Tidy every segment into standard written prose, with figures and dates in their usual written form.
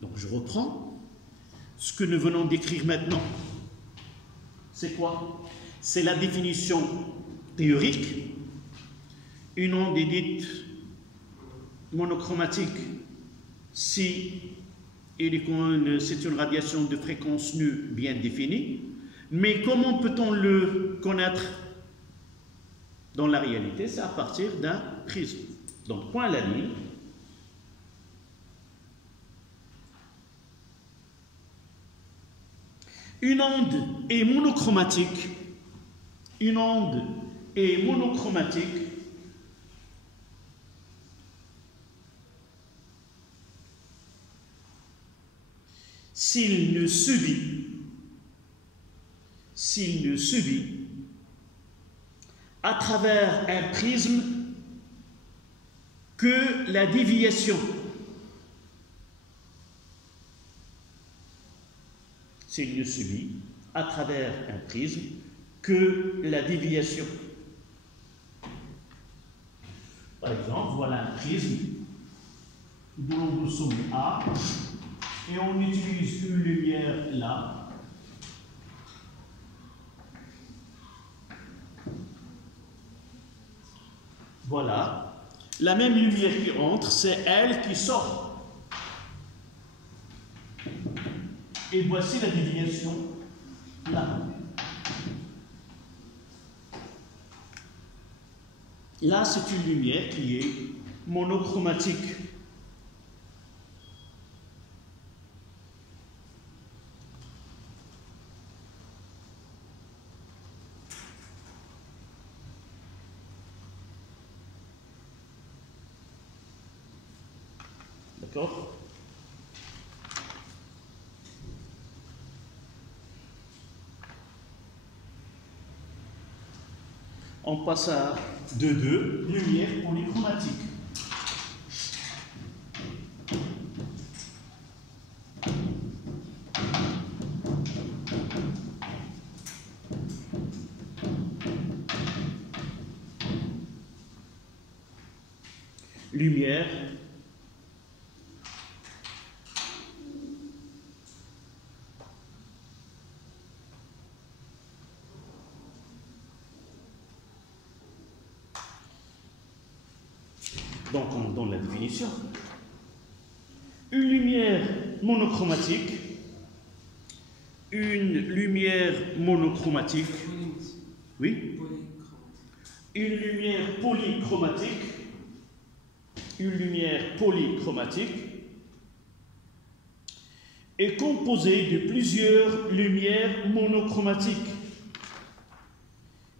Donc je reprends ce que nous venons d'écrire maintenant. C'est quoi? C'est la définition théorique. Une onde est dite monochromatique si c'est une radiation de fréquence nue bien définie. Mais comment peut-on le connaître dans la réalité? C'est à partir d'un prisme. Donc, point à la ligne. Une onde est monochromatique. Une onde est monochromatique s'il ne subit à travers un prisme que la déviation. S'il ne subit à travers un prisme que la déviation. Par exemple, voilà un prisme dont nous sommes A et on utilise une lumière là. Voilà. La même lumière qui entre, c'est elle qui sort. Et voici la déviation là. Là, c'est une lumière qui est monochromatique. D'accord? On passe à 2,2, lumière polychromatique. Lumière donc on donne la définition. Une lumière monochromatique, oui, une lumière polychromatique est composée de plusieurs lumières monochromatiques.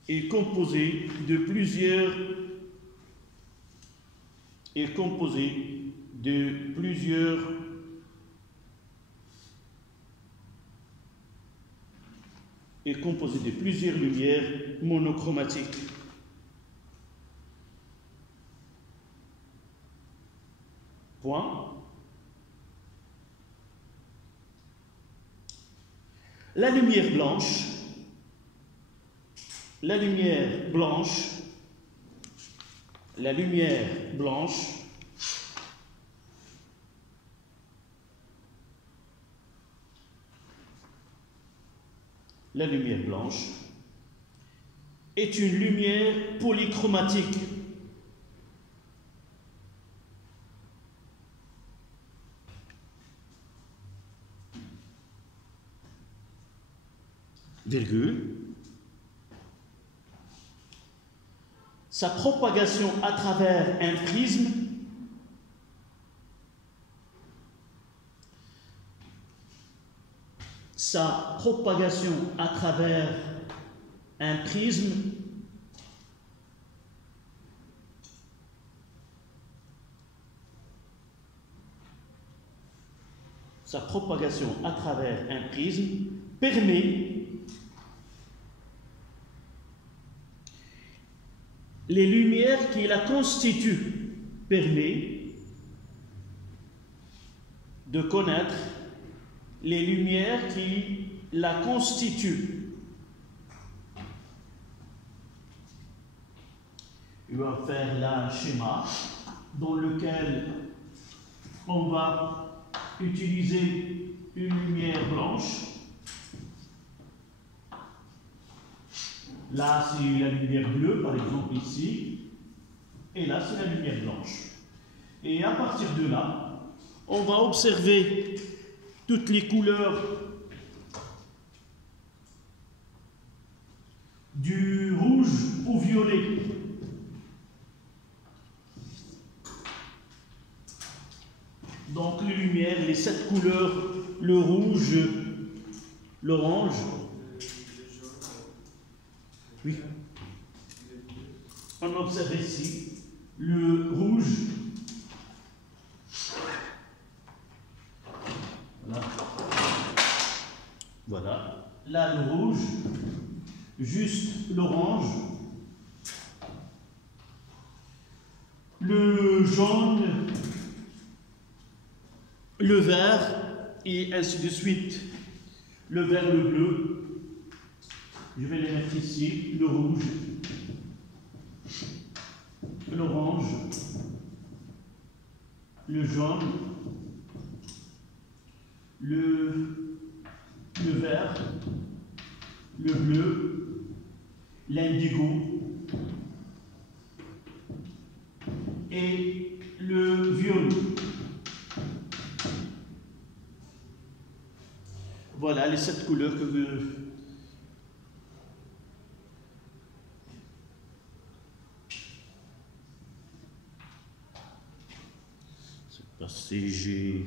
Est composée de plusieurs lumières monochromatiques. Point. La lumière blanche, la lumière blanche est une lumière polychromatique. Virgule. Sa propagation à travers un prisme permet les lumières qui la constituent, permet de connaître les lumières qui la constituent. On va faire là un schéma dans lequel on va utiliser une lumière blanche. Là, c'est la lumière bleue, par exemple ici. Et là, c'est la lumière blanche. Et à partir de là, on va observer toutes les couleurs du rouge au violet. Donc les lumières, les 7 couleurs, le rouge, l'orange. Oui. On observe ici le rouge. Voilà. Voilà. Là, le rouge. Juste l'orange. Le jaune. Le vert. Et ainsi de suite. Le vert, le bleu. Je vais les mettre ici. Le rouge. L'orange. Le jaune. Le vert. Le bleu. L'indigo. Et le violet. Voilà les 7 couleurs que vous... C'est passé, j'ai...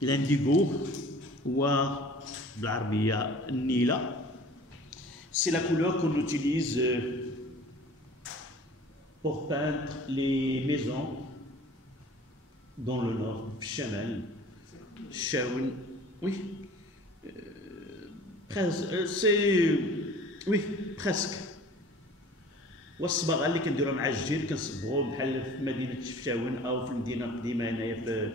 L'indigo ou بالعربية النيلة, c'est la couleur qu'on utilise pour peindre les maisons dans le nord, Chamal, Chaoun, oui, c'est, oui, presque. والصباغه اللي كنديروها مع الجير كنصبغوه بحال في مدينه شفشاون او في المدينه القديمه هنايا في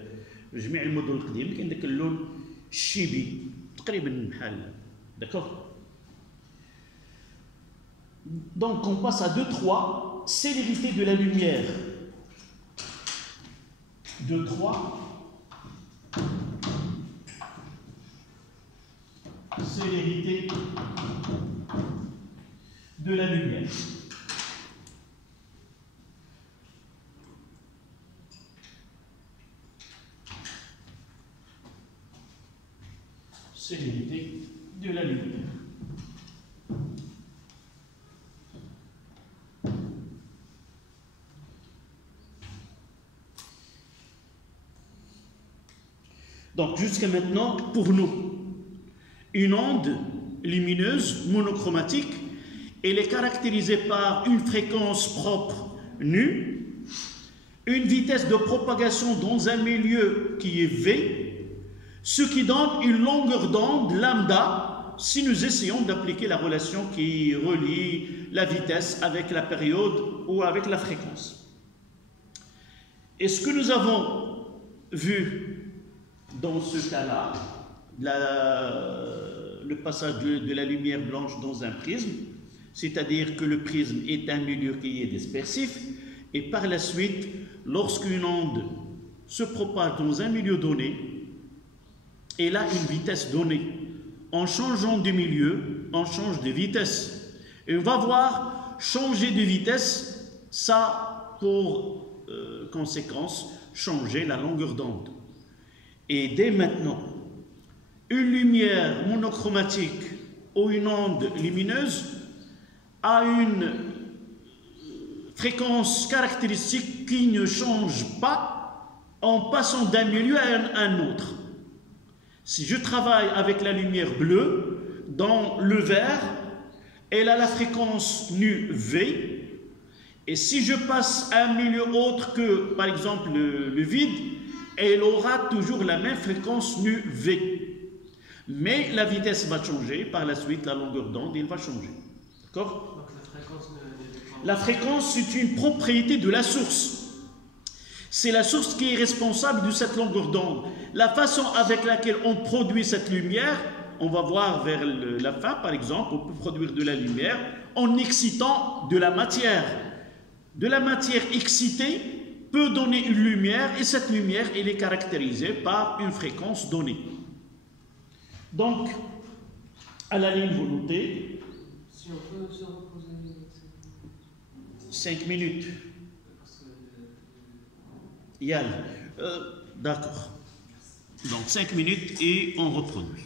جميع المدن القديمه كاين داك اللون الشيبي تقريبا بحال داكور. Donc on passe à 2-3, célérité de la lumière. 2-3, célérité de la lumière. Célérité de la lumière. Donc jusqu'à maintenant, pour nous, une onde lumineuse monochromatique, elle est caractérisée par une fréquence propre nue, une vitesse de propagation dans un milieu qui est V, ce qui donne une longueur d'onde lambda si nous essayons d'appliquer la relation qui relie la vitesse avec la période ou avec la fréquence. Et ce que nous avons vu dans ce cas-là, le passage de la lumière blanche dans un prisme, c'est-à-dire que le prisme est un milieu qui est dispersif, et par la suite, lorsqu'une onde se propage dans un milieu donné, elle a une vitesse donnée. En changeant de milieu, on change de vitesse. Et on va voir changer de vitesse, ça pour conséquence, changer la longueur d'onde. Et dès maintenant, une lumière monochromatique ou une onde lumineuse a une fréquence caractéristique qui ne change pas en passant d'un milieu à un autre. Si je travaille avec la lumière bleue, dans le vert, elle a la fréquence nu V, et si je passe à un milieu autre que, par exemple, le vide, elle aura toujours la même fréquence nu V. Mais la vitesse va changer, par la suite, la longueur d'onde, elle va changer. D'accord ? Donc la fréquence ne dépend pas. La fréquence, c'est une propriété de la source. C'est la source qui est responsable de cette longueur d'onde. La façon avec laquelle on produit cette lumière, on va voir vers la fin, par exemple, on peut produire de la lumière en excitant de la matière. De la matière excitée peut donner une lumière, et cette lumière, elle est caractérisée par une fréquence donnée. Donc, à la ligne, vous notez. Si on peut se reposer 5 minutes. Yann, d'accord. Donc 5 minutes et on reproduit.